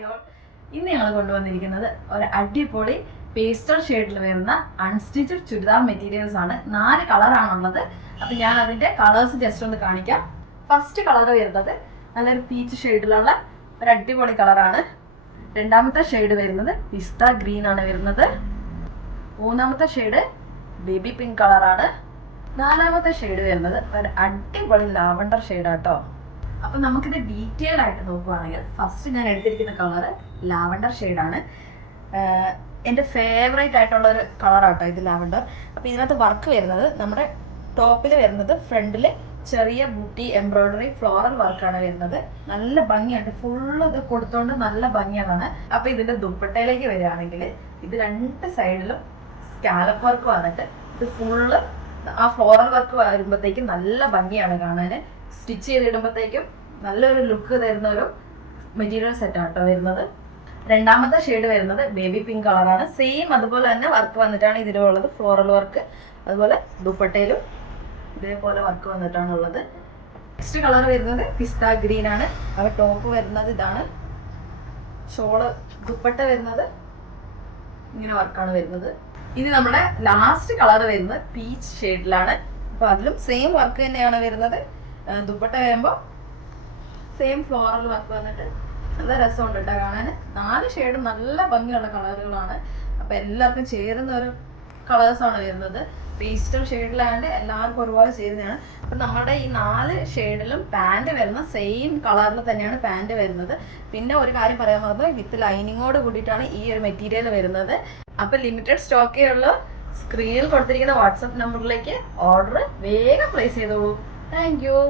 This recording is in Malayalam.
ഹായ് ഓൾ, ഇന്ന് ഞങ്ങൾ കൊണ്ടുവന്നിരിക്കുന്നത് ഒരു അടിപൊളി പേസ്റ്റൽ ഷെയ്ഡിൽ വരുന്ന അൺസ്റ്റിച്ചഡ് ചുരിദാർ മെറ്റീരിയൽസ് ആണ്. 4 കളറാണുള്ളത്. അപ്പം ഞാൻ അതിന്റെ കളേഴ്സ് ജസ്റ്റ് ഒന്ന് കാണിക്കാം. ഫസ്റ്റ് കളർ വരുന്നത് നല്ലൊരു പീച്ച് ഷെയ്ഡിലുള്ള ഒരു അടിപൊളി കളറാണ്. രണ്ടാമത്തെ ഷെയ്ഡ് വരുന്നത് പിസ്ത ഗ്രീൻ ആണ് വരുന്നത്. മൂന്നാമത്തെ ഷെയ്ഡ് ബേബി പിങ്ക് കളറാണ്. നാലാമത്തെ ഷെയ്ഡ് വരുന്നത് ഒരു അടിപൊളി ലാവണ്ടർ ഷെയ്ഡാട്ടോ. അപ്പൊ നമുക്കിത് ഡീറ്റെയിൽ ആയിട്ട് നോക്കുവാണെങ്കിൽ ഫസ്റ്റ് ഞാൻ എടുത്തിരിക്കുന്ന കളർ ലാവണ്ടർ ഷെയ്ഡാണ്. എൻ്റെ ഫേവറേറ്റ് ആയിട്ടുള്ള ഒരു കളറാട്ടോ ഇത് ലാവണ്ടർ. അപ്പൊ ഇതിനകത്ത് വർക്ക് വരുന്നത് നമ്മുടെ ടോപ്പിൽ വരുന്നത് ഫ്രണ്ടിൽ ചെറിയ ബൂട്ടി എംബ്രോയിഡറി ഫ്ലോറൽ വർക്കാണ് വരുന്നത്. നല്ല ഭംഗിയാണ്, ഫുള്ള് ഇത് കൊടുത്തോണ്ട് നല്ല ഭംഗിയാണ്. അപ്പൊ ഇതിന്റെ ദുപ്പട്ടയിലേക്ക് വരികയാണെങ്കിൽ ഇത് രണ്ട് സൈഡിലും സ്കാലപ്പ് വർക്ക് വന്നിട്ട് ഇത് ഫുള്ള് ആ ഫ്ലോറൽ വർക്ക് വരുമ്പോഴത്തേക്കും നല്ല ഭംഗിയാണ് കാണാൻ. സ്റ്റിച്ച് ചെയ്തിടുമ്പോഴത്തേക്കും നല്ലൊരു ലുക്ക് തരുന്ന ഒരു മെറ്റീരിയൽ സെറ്റ് ആട്ടോ വരുന്നത്. രണ്ടാമത്തെ ഷെയ്ഡ് വരുന്നത് ബേബി പിങ്ക് കളറാണ്. സെയിം അതുപോലെ തന്നെ വർക്ക് വന്നിട്ടാണ് ഇതിലുള്ളത്, ഫ്ലോറൽ വർക്ക്. അതുപോലെ ദുപ്പട്ടയിലും ഇതേപോലെ വർക്ക് വന്നിട്ടാണ് ഉള്ളത്. നെക്സ്റ്റ് കളർ വരുന്നത് പിസ്ത ഗ്രീൻ ആണ്. അവ ടോപ്പ് വരുന്നത് ഇതാണ്. ഷോള് ദുപ്പട്ട വരുന്നത് ഇങ്ങനെ വർക്കാണ് വരുന്നത്. ഇനി നമ്മുടെ ലാസ്റ്റ് കളർ വരുന്നത് പീച്ച് ഷെയ്ഡിലാണ്. അപ്പൊ അതിലും സെയിം വർക്ക് തന്നെയാണ് വരുന്നത്. ദുപ്പട്ട വരുമ്പോൾ സെയിം ഫ്ലോറൽ വർക്ക് വന്നിട്ട് നല്ല രസമുണ്ട് കേട്ടോ കാണാൻ. 4 ഷെയ്ഡ് നല്ല ഭംഗിയുള്ള കളറുകളാണ്. അപ്പൊ എല്ലാവർക്കും ചേരുന്ന ഒരു കളേഴ്സാണ് വരുന്നത്. പേസ്റ്റൽ ഷെയ്ഡിലാണ്ട് എല്ലാവർക്കും ഒരുപാട് ചേരുന്നതാണ്. അപ്പൊ നമ്മുടെ ഈ 4 ഷെയ്ഡിലും പാൻറ് വരുന്ന സെയിം കളറിൽ തന്നെയാണ് പാൻറ് വരുന്നത്. പിന്നെ ഒരു കാര്യം പറയാൻ മറന്നു, വിത്ത് ലൈനിങ്ങോട് കൂടിയിട്ടാണ് ഈ ഒരു മെറ്റീരിയൽ വരുന്നത്. അപ്പൊ ലിമിറ്റഡ് സ്റ്റോക്കേ ഉള്ളൂ. സ്ക്രീനിൽ കൊടുത്തിരിക്കുന്ന വാട്സപ്പ് നമ്പറിലേക്ക് ഓർഡർ വേഗം പ്ലേസ് ചെയ്തോളൂ. Thank you.